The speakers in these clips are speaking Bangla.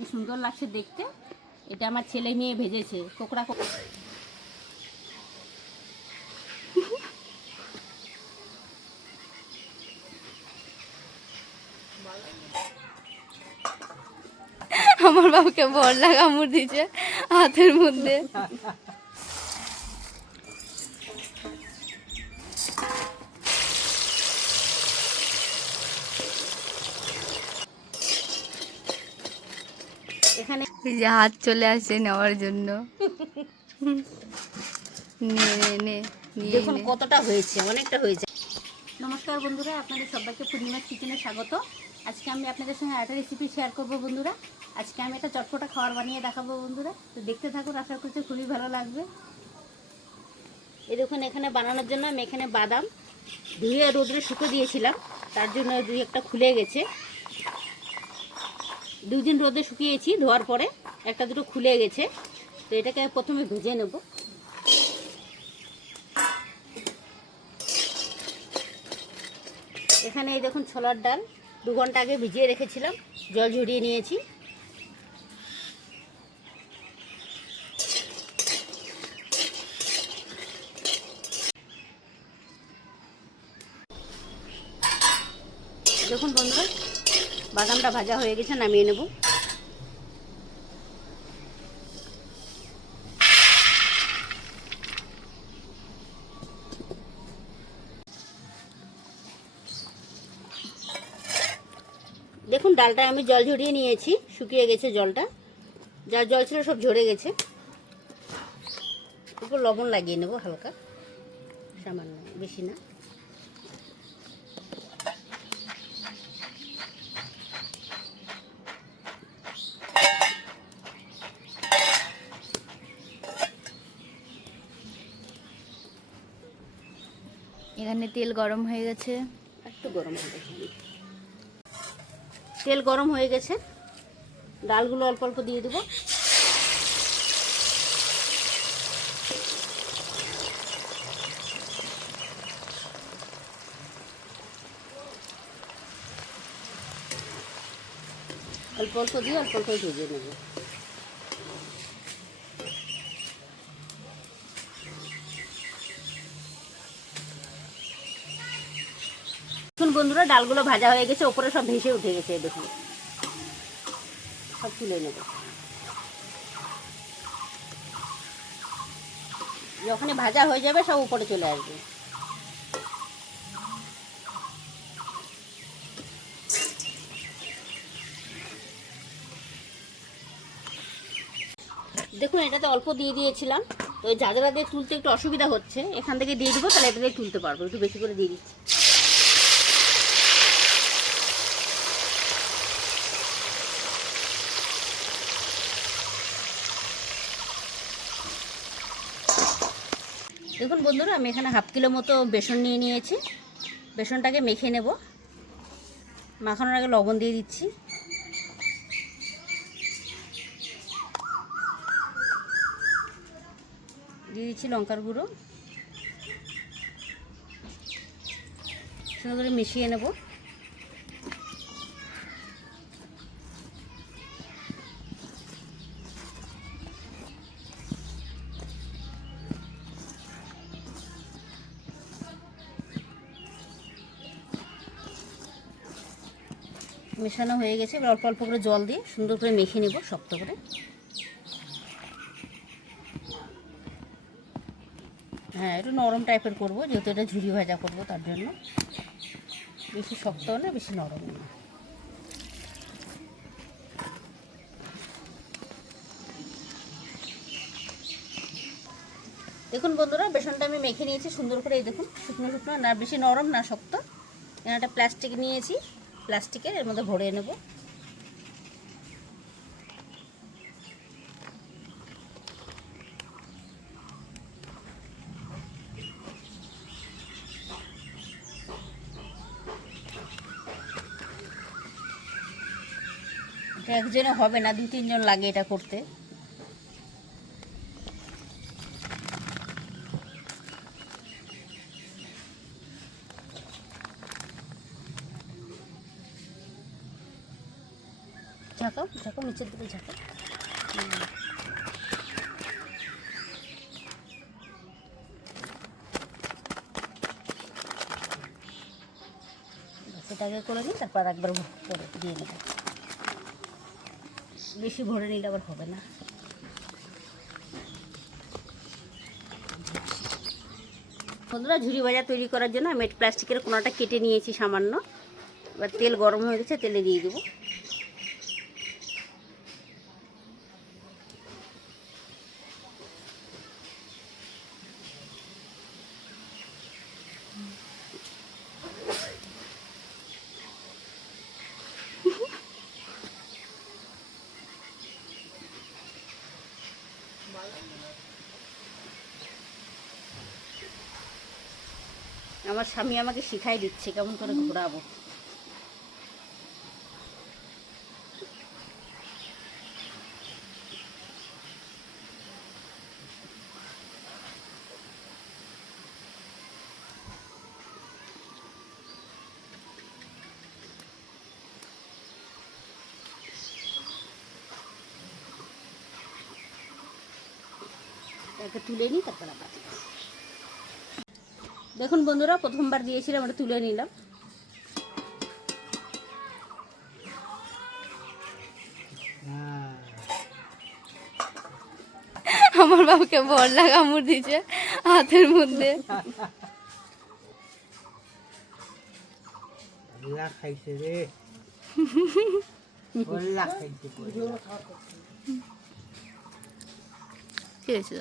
কি সুন্দর লাগছে দেখতে। এটা আমার ছেলে মেয়ে ভেজেছে কোকড়া। আমার বাবুকে বড়লা কামড় দিচ্ছে হাতের মধ্যে। এখানে এই যে হাত চলে আসছে নেওয়ার জন্য। নে নে নে নিয়ে দেখুন নে। কতটা হয়েছে, অনেকটা হয়েছে। নমস্কার বন্ধুরা, আপনাদের সবাইকে পূর্ণিমার কিচেনে স্বাগত। আজকে আমি আপনাদের সঙ্গে একটা রেসিপি শেয়ার করব বন্ধুরা। আজকে আমি একটা চটপটা খাবার বানিয়ে দেখাবো বন্ধুরা, তো দেখতে থাকুন, আশা করছি খুবই ভালো লাগবে। এই দেখুন এখানে বানানোর জন্য আমি এখানে বাদাম ধুয়ে রোদে শুকিয়ে দিয়েছিলাম, তার জন্য দুই একটা খুলে গেছে। 2 দিন রোদে শুকিয়েছি, ধোয়ার পরে একটা দুটো খুলে গেছে। তো এটাকে প্রথমে ভেজে নেব। এখানে এই দেখুন ছোলার ডাল 2 ঘন্টা আগে ভিজিয়ে রেখেছিলাম, জল ঝরিয়ে নিয়েছি। দেখুন বন্ধুরা, বাদামটা ভাজা হয়ে গেছে, নামিয়ে নেব। দেখুন ডালটা আমি জল ঝরিয়ে নিয়েছি, শুকিয়ে গেছে জলটা, যা জল ছিল সব ঝরে গেছে। একটু লবণ লাগিয়ে নেব হালকা, সামান্য, বেশি না। এখানে তেল গরম হয়ে গেছে। একটু গরম হয়ে গেছে, তেল গরম হয়ে গেছে। ডালগুলো অল্প অল্প দিয়ে দেবো। অল্প অল্প দিয়ে অল্প অল্প ভেজে নেব। দেখুন বন্ধুরা, ডালগুলো ভাজা হয়ে গেছে, ওপরে সব ভেসে উঠে গেছে। দেখুন সব তুলে নেব। যখনই ভাজা হয়ে যাবে সব উপরে চলে আসবে। দেখুন এটাতে অল্প দিয়ে দিয়েছিলাম, তো ওই ঝাঁঝরা দিয়ে তুলতে একটু অসুবিধা হচ্ছে, এখান থেকে দিয়ে দেবো, তাহলে এটা দিয়ে তুলতে পারবো। একটু বেশি করে দিয়ে দিচ্ছি। দেখুন বন্ধুরা, আমি এখানে 1/2 কিলো মতো বেসন নিয়ে নিয়েছি। বেসনটাকে মেখে নেব। মাখানোর আগে লবণ দিয়ে দিচ্ছি। দিয়ে দিচ্ছি লঙ্কার গুঁড়ো। সুন্দর করে মিশিয়ে নেব। মেশানো হয়ে গেছে, এবার অল্প অল্প করে জল দিয়ে সুন্দর করে মেখে নেব, শক্ত করে। হ্যাঁ, একটু নরম টাইপের করব, যেহেতু এটা ঝুরি ভাজা করব, তার জন্য। বেশি শক্তও না, বেশি নরম না। দেখুন বন্ধুরা, বেসনটা আমি মেখে নিয়েছি সুন্দর করে। এই দেখুন শুকনো শুকনো, না বেশি নরম না শক্ত। এখানে একটা প্লাস্টিক নিয়েছি, প্লাস্টিকের এর মধ্যে ভরে নেব। এটা একজনে হবে না, 2-3 জন লাগে এটা করতে। ঝাঁকাও ঝাঁকো, নিচের দিকে ঝাঁকো। সেটা আগে করে নিই, তারপর একবার করে দিয়ে নেব। বেশি ভরে নিলে আবার হবে না। বন্ধুরা, ঝুরি ভাজা তৈরি করার জন্য আমি প্লাস্টিকের কোনাটা কেটে নিয়েছি সামান্য। এবার তেল গরম হয়ে গেছে, তেলে দিয়ে দেবো। আমার স্বামী আমাকে শিখাই দিচ্ছে কেমন করে ঘোরাবো। এটাকে তুলে নিই, তারপর আবার দেখুন বন্ধুরা, প্রথমবার দিয়েছিলাম, ওটা তুলে নিলাম। আমার বাবুকে বড়লা কামড় দিচ্ছে হাতের মধ্যে। খাইছে রে, খাইছে। কি হয়েছে?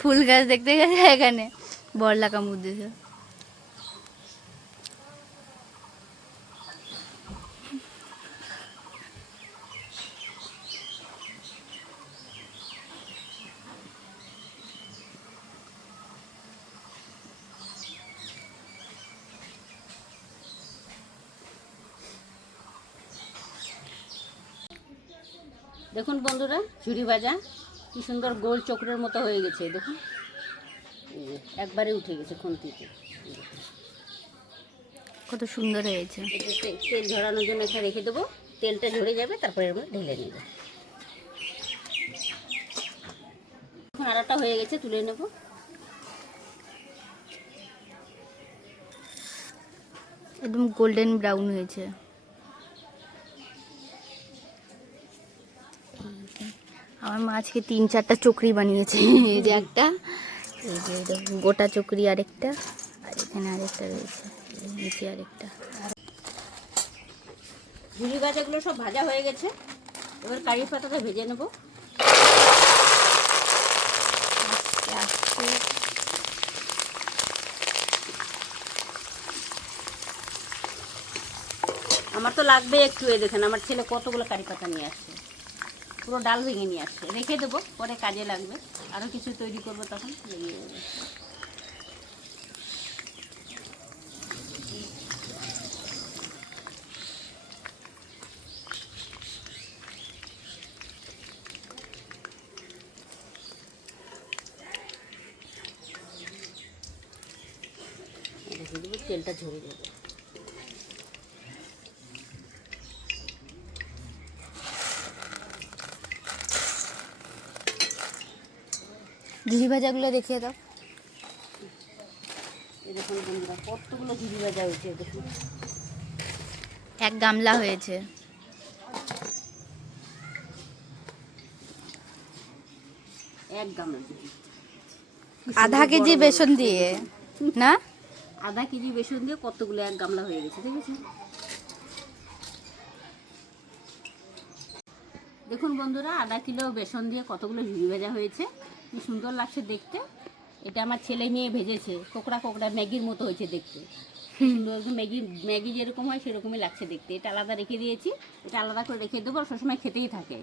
ফুল গাছ দেখতে গেছে, এখানে বড়লা কামড় দিয়েছে। দেখুন বন্ধুরা, ঝুরি ভাজা কি সুন্দর গোল চক্রের মতো হয়ে গেছে। দেখুন, একবারে উঠে গেছে খুন্তিতে। কত সুন্দর হয়েছে। তেল ঝরানোর জন্য এখানে রেখে দেবো, তেলটা ঝরে যাবে, তারপরে এবার ঢেলে নেব। এখন আড়াটা হয়ে গেছে, তুলে নেব। একদম গোল্ডেন ব্রাউন হয়েছে। আমার মা আজকে 3-4টা চকরি বানিয়েছে। এই যে একটা, এই যে গোটা চকরি আরেকটা, আর এখানে আরেকটা রয়েছে, নিচে আরেকটা। ঝুরি ভাজাগুলো সব ভাজা হয়ে গেছে, এবার কারি পাতাটা ভেজে নেব। আস্তে আস্তে আমার তো লাগবে একটু। দেখেন আমার ছেলে কতগুলো কারি পাতা নিয়ে আসছে, পুরো ডাল ভেঙে নিয়ে আসছে। রেখে দেবো, পরে কাজে লাগবে। আরও কিছু তৈরি করবো, তখন লেগে যাবে। রেখে দেবো, তেলটা ঝরে যাবে। ঝুরি ভাজাগুলো দেখিয়ে দাও। এই দেখুন বন্ধুরা, কতগুলো ঝুরি ভাজা হয়েছে। দেখুন, এক গামলা হয়েছে। এক গামলা আধা কেজি বেসন দিয়ে না, আধা কেজি বেসন দিয়ে কতগুলো এক গামলা হয়ে গেছে, ঠিক আছে। দেখুন বন্ধুরা, আধা কিলো বেসন দিয়ে কতগুলো ঝুরি ভাজা হয়েছে। কি সুন্দর লাগছে দেখতে। এটা আমার ছেলে মেয়ে ভেজেছে, কোকড়া কোকড়া ম্যাগির মতো হয়েছে দেখতে। সুন্দর ম্যাগি যেরকম হয় সেরকমই লাগছে দেখতে। এটা আলাদা রেখে দিয়েছি, এটা আলাদা করে রেখে দেবো, সবসময় খেতেই থাকে।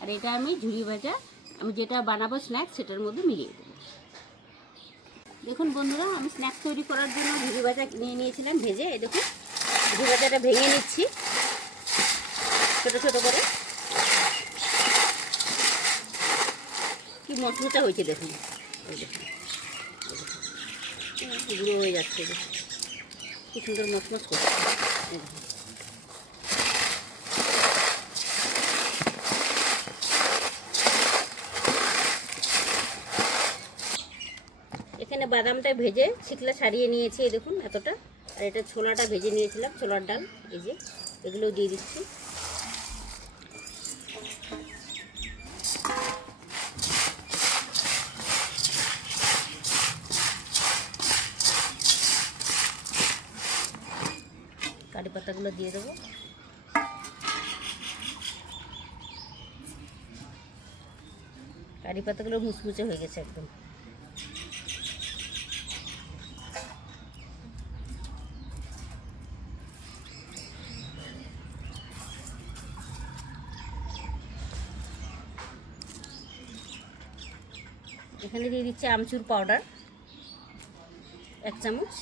আর এটা আমি ঝুরি ভাজা, আমি যেটা বানাবো স্ন্যাক্স, সেটার মধ্যে মিলিয়ে দেবো। দেখুন বন্ধুরা, আমি স্ন্যাক্স তৈরি করার জন্য ঝুরি ভাজা নিয়ে নিয়েছিলাম ভেজে। এই দেখুন, ঝুরি ভাজাটা ভেঙে নিচ্ছি ছোটো ছোটো করে। কি মশলাটা হয়েছে দেখুন, গুঁড়ো হয়ে যাচ্ছে। কি সুন্দর মচমচ করছে। এই দেখুন। এখানে বাদামটা ভেজে ছিকলা ছাড়িয়ে নিয়েছি, এই দেখুন এতটা। আর এটা ছোলাটা ভেজে নিয়েছিলাম, ছোলার ডাল, এই যে এগুলো দিয়ে দিচ্ছি। কারি পাতাগুলো দিয়ে দেবো। কারি পাতাগুলো মুচমুচে হয়ে গেছে একদম। এখানে দিয়ে দিচ্ছি আমচুর পাউডার 1 চামচ।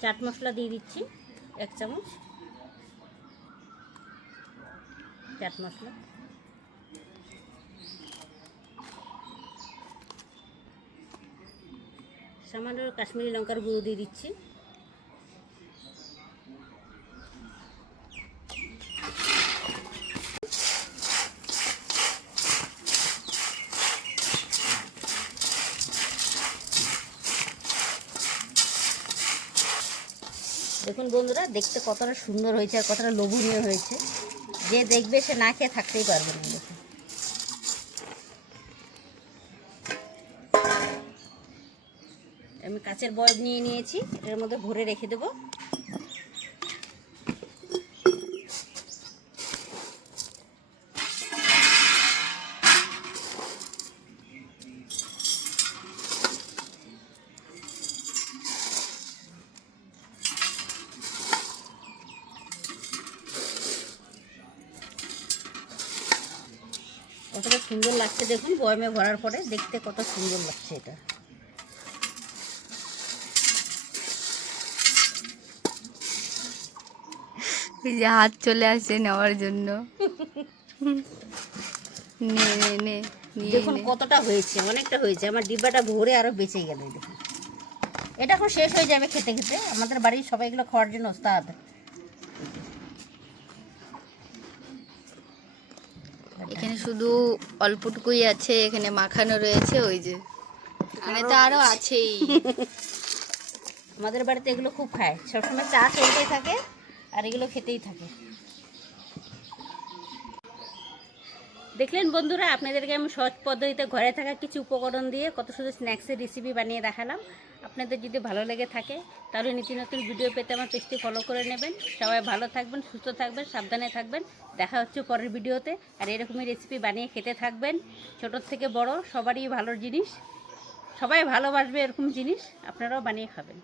চাট মশলা দিয়ে দিচ্ছি 1 চামচ। চাট মশলা, সামান্য কাশ্মীরি লঙ্কার গুঁড়ো দিয়ে দিচ্ছি। দেখুন বন্ধুরা, দেখতে কতটা সুন্দর হয়েছে আর কতটা লোভনীয় হয়েছে। যে দেখবে সে না খেয়ে থাকতেই পারবে না। দেখুন আমি কাচের বয়ম নিয়ে নিয়েছি, এর মধ্যে ভরে রেখে দেবো। কতটা সুন্দর লাগছে দেখুন, বয়মে ভরার পরে দেখতে কত সুন্দর লাগছে এটা। এই যে হাত চলে আসছে নেওয়ার জন্য। নে নে নে নিয়ে দেখুন নে। কতটা হয়েছে, অনেকটা হয়েছে। আমার ডিব্বাটা ভরে আরো বেঁচে গেল। দেখুন এটা এখন শেষ হয়ে যাবে খেতে খেতে। আমাদের বাড়ির সবাই এগুলো খাওয়ার জন্য ওস্তাদ। এখানে শুধু অল্পটুকুই আছে, এখানে মাখানো রয়েছে। ওই যে এখানে তো আরো আছেই। আমাদের বাড়িতে এগুলো খুব খায়, সবসময় চা চলতেই থাকে আর এগুলো খেতেই থাকে। দেখলেন বন্ধুরা, আপনাদেরকে আমি সহজ পদ্ধতিতে ঘরে থাকা কিছু উপকরণ দিয়ে কত সুন্দর স্ন্যাক্সের রেসিপি বানিয়ে দেখালাম। আপনাদের যদি ভালো লেগে থাকে তাহলে নিত্য নতুন ভিডিও পেতে আমার পেজটি ফলো করে নেবেন। সবাই ভালো থাকবেন, সুস্থ থাকবেন, সাবধানে থাকবেন। দেখা হচ্ছে পরের ভিডিওতে। আর এরকমই রেসিপি বানিয়ে খেতে থাকবেন। ছোটোর থেকে বড় সবারই ভালো জিনিস, সবাই ভালোবাসবে এরকম জিনিস, আপনারাও বানিয়ে খাবেন।